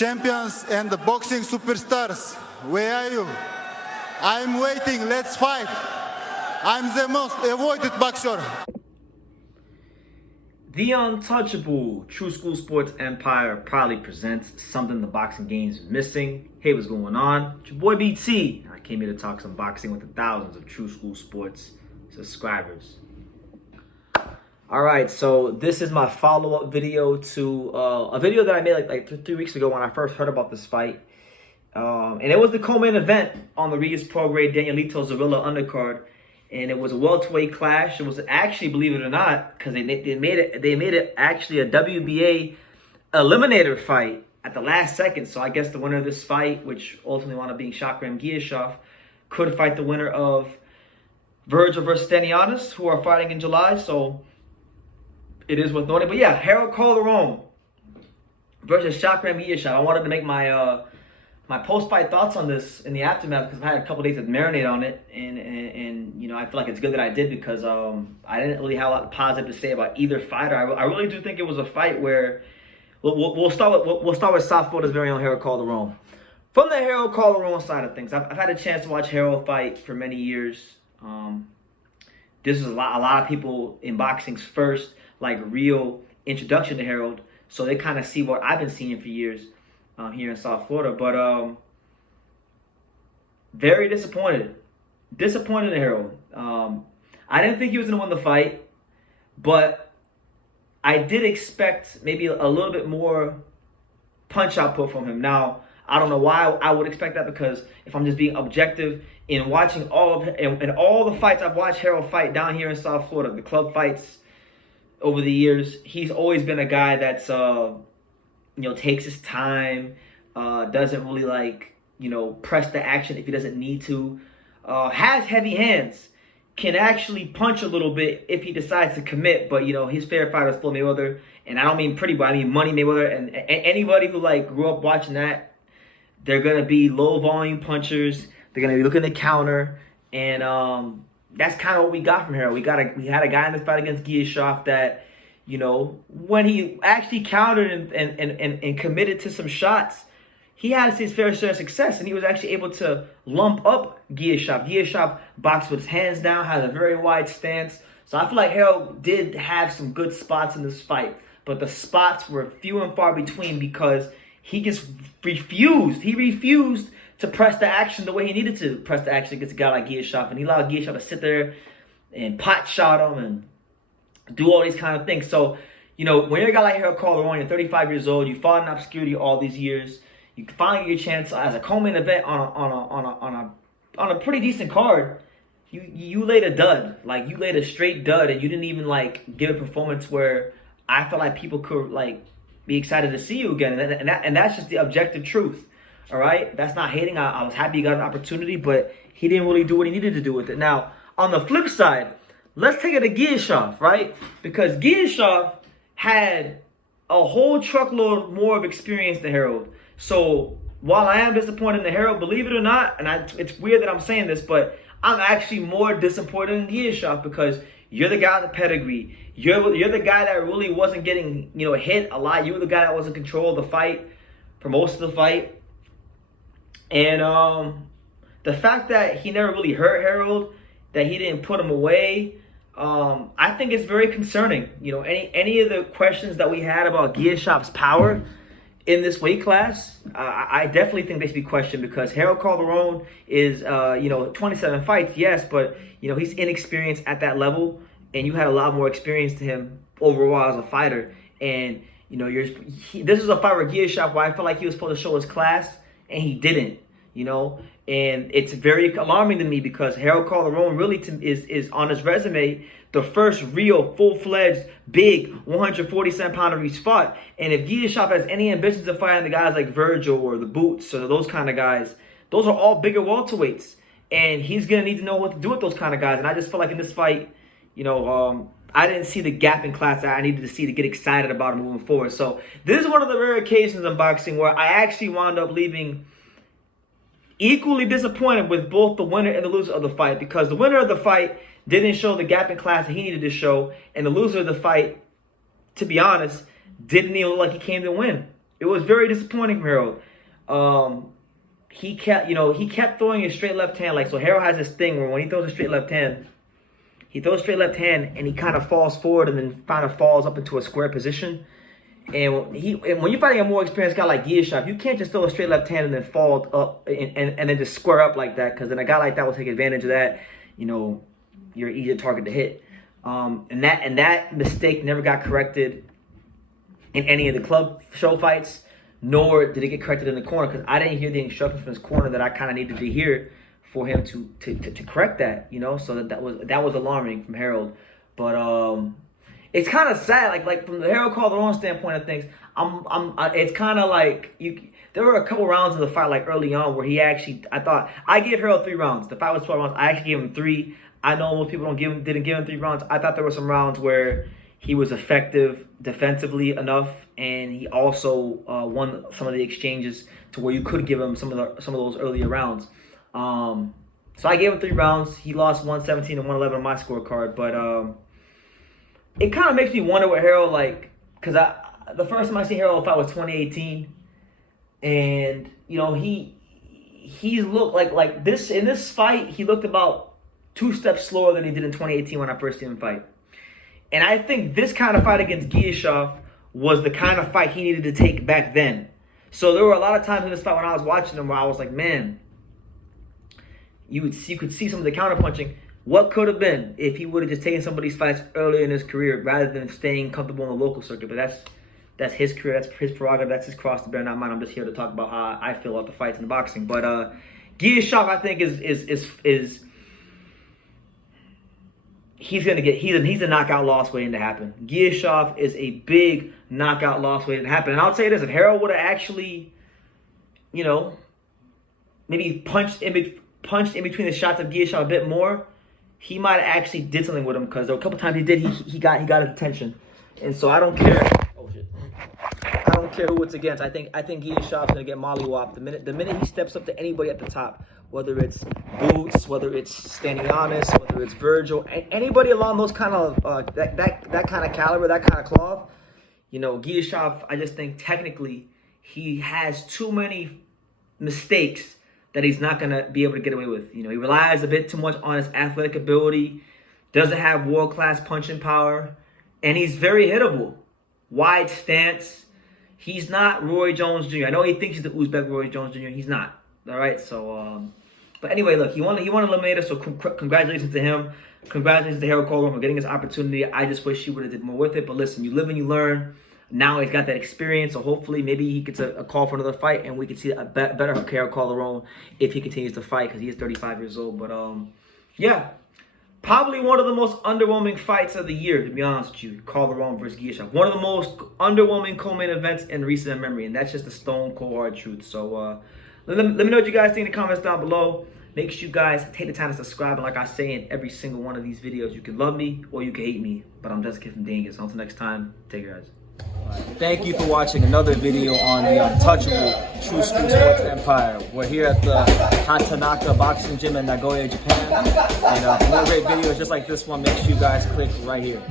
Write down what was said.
champions and the boxing superstars, where are you? I'm waiting, let's fight. I'm the most avoided boxer. The untouchable True School Sports Empire proudly presents something the boxing game's missing. Hey, what's going on? It's your boy BT. I came here to talk some boxing with the thousands of True School Sports subscribers. Alright, so this is my follow-up video to a video that I made like 3 weeks ago when I first heard about this fight. And it was the co-main event on the Regis Prograis Danielito Zorilla undercard. And it was a welterweight clash. It was actually, believe it or not, because they made it actually a WBA Eliminator fight at the last second. So I guess the winner of this fight, which ultimately wound up being Shakhram Giyashov, could fight the winner of Virgil versus Stanionis, who are fighting in July. So it is worth noting. But yeah, Harold Calderon versus Shakhram Giyashov. I wanted to make my my post-fight thoughts on this in the aftermath because I had a couple days to marinate on it, and you know, I feel like it's good that I did because I didn't really have a lot positive to say about either fighter. I really do think it was a fight where we'll start with South Florida's very own Harold Calderon. From the Harold Calderon side of things, I've had a chance to watch Harold fight for many years. This is a lot of people in boxing's first like real introduction to Harold, so they kind of see what I've been seeing for years. Here in South Florida, but very disappointed in Harold. I didn't think he was going to win the fight, but I did expect maybe a little bit more punch output from him. Now, I don't know why I would expect that, because if I'm just being objective in watching all the fights I've watched Harold fight down here in South Florida, the club fights over the years, he's always been a guy that's you know, takes his time, doesn't really like, you know, press the action if he doesn't need to, has heavy hands, can actually punch a little bit if he decides to commit. But, you know, his favorite fighter is Floyd Mayweather, and I don't mean pretty boy, I mean Money Mayweather, and anybody who like grew up watching that, they're gonna be low volume punchers. They're gonna be looking to counter, and that's kind of what we got from Harold. We had a guy in this fight against Giyasov that, you know, when he actually countered and committed to some shots, he had his fair share of success, and he was actually able to lump up Giyasov. Giyasov boxed with his hands down, has a very wide stance. So I feel like Harold did have some good spots in this fight, but the spots were few and far between because he just refused. He refused to press the action the way he needed to press the action against a guy like Giyasov, and he allowed Giyasov to sit there and pot shot him and do all these kind of things. So, you know, when you're a guy like Harold Calderon, you're 35 years old, you fought in obscurity all these years, you finally get your chance as a co-main event on a pretty decent card. You laid a dud, like you laid a straight dud, and you didn't even like give a performance where I felt like people could like be excited to see you again, and that's just the objective truth. All right, that's not hating. I was happy he got an opportunity, but he didn't really do what he needed to do with it. Now, on the flip side, let's take it to Giyasov, right? Because Giyasov had a whole truckload more of experience than Harold. So while I am disappointed in Harold, believe it or not, and it's weird that I'm saying this, but I'm actually more disappointed in Giyasov because you're the guy with the pedigree. You're the guy that really wasn't getting, you know, hit a lot. You were the guy that was in control of the fight for most of the fight. And the fact that he never really hurt Harold, that he didn't put him away, I think it's very concerning. You know, any of the questions that we had about Giyashov's power in this weight class, I definitely think they should be questioned because Harold Calderon is, you know, 27 fights, yes, but, you know, he's inexperienced at that level, and you had a lot more experience to him overall as a fighter. And, you know, this is a fight where Giyashov, where I feel like he was supposed to show his class, and he didn't, you know. And it's very alarming to me because Harold Calderon really is on his resume the first real full-fledged big 147-pounder he's fought. And if Giyasov has any ambitions of fighting the guys like Virgil or the Boots or those kind of guys, those are all bigger welterweights. And he's going to need to know what to do with those kind of guys. And I just feel like in this fight, you know, I didn't see the gap in class that I needed to see to get excited about him moving forward. So this is one of the rare occasions in boxing where I actually wound up leaving equally disappointed with both the winner and the loser of the fight, because the winner of the fight didn't show the gap in class that he needed to show, and the loser of the fight, to be honest, didn't even look like he came to win. It was very disappointing from Harold. He kept throwing his straight left hand. Like, so Harold has this thing where when he throws a straight left hand, he throws straight left hand and he kind of falls forward and then kind of falls up into a square position. And when you're fighting a more experienced guy like Giyasov, you can't just throw a straight left hand and then fall up and then just square up like that, because then a guy like that will take advantage of that. You know, you're an easier target to hit. And that mistake never got corrected in any of the club show fights, nor did it get corrected in the corner, because I didn't hear the instructions from his corner that I kind of needed to hear for him to correct that, you know. So that was alarming from Harold. But it's kind of sad, like from the Harold Calderon standpoint of things. It's kind of like there were a couple rounds of the fight, like early on, where I thought I gave Harold 3 rounds. The fight was 12 rounds. I actually gave him 3. I know most people didn't give him 3 rounds. I thought there were some rounds where he was effective defensively enough, and he also won some of the exchanges to where you could give him some of those earlier rounds. So I gave him 3 rounds. He lost 117 and 111 on my scorecard, but it kind of makes me wonder what Harold, like, because the first time I seen Harold fight was 2018, and you know he looked like this in this fight. He looked about 2 steps slower than he did in 2018 when I first seen him fight. And I think this kind of fight against Giyashov was the kind of fight he needed to take back then. So there were a lot of times in this fight when I was watching him where I was like, man, you could see some of the counterpunching. What could have been if he would have just taken some of these fights earlier in his career rather than staying comfortable in the local circuit? But that's his career, that's his prerogative, that's his cross to bear, not mine. I'm just here to talk about how I feel about the fights in boxing. But Giyashov, I think, is he's a knockout loss waiting to happen. Giyashov is a big knockout loss waiting to happen. And I'll tell you this, if Harold would have actually, you know, maybe punched in between the shots of Giyashov a bit more, he might have actually did something with him, because there were a couple times he got his attention. And so I don't care. Oh shit. I don't care who it's against. I think Giyashov's gonna get mollywopped the minute he steps up to anybody at the top, whether it's Boots, whether it's Stanionis, whether it's Virgil, anybody along those kind of that kind of caliber, that kind of cloth. You know, Giyashov, I just think technically he has too many mistakes that he's not going to be able to get away with. You know, he relies a bit too much on his athletic ability, doesn't have world-class punching power, and he's very hittable. Wide stance. He's not Roy Jones Jr. I know he thinks he's the Uzbek Roy Jones Jr. He's not. All right, so, but anyway, look, he won Eliminator, so congratulations to him. Congratulations to Harold Calderon for getting his opportunity. I just wish he would have did more with it, but listen, you live and you learn. Now he's got that experience, so hopefully maybe he gets a call for another fight, and we can see a better Harold Calderon if he continues to fight, because he is 35 years old. But yeah, probably one of the most underwhelming fights of the year, to be honest with you. Calderon versus Giyashov, one of the most underwhelming co-main events in recent memory, and that's just the stone cold hard truth. So let me know what you guys think in the comments down below. Make sure you guys take the time to subscribe, and like I say in every single one of these videos, you can love me or you can hate me, but I'm just a kid from Dingus. So until next time, take care, guys. Thank you for watching another video on the untouchable True School Sports Empire. We're here at the Hatanaka Boxing Gym in Nagoya, Japan. And for more great videos just like this one, make sure you guys click right here.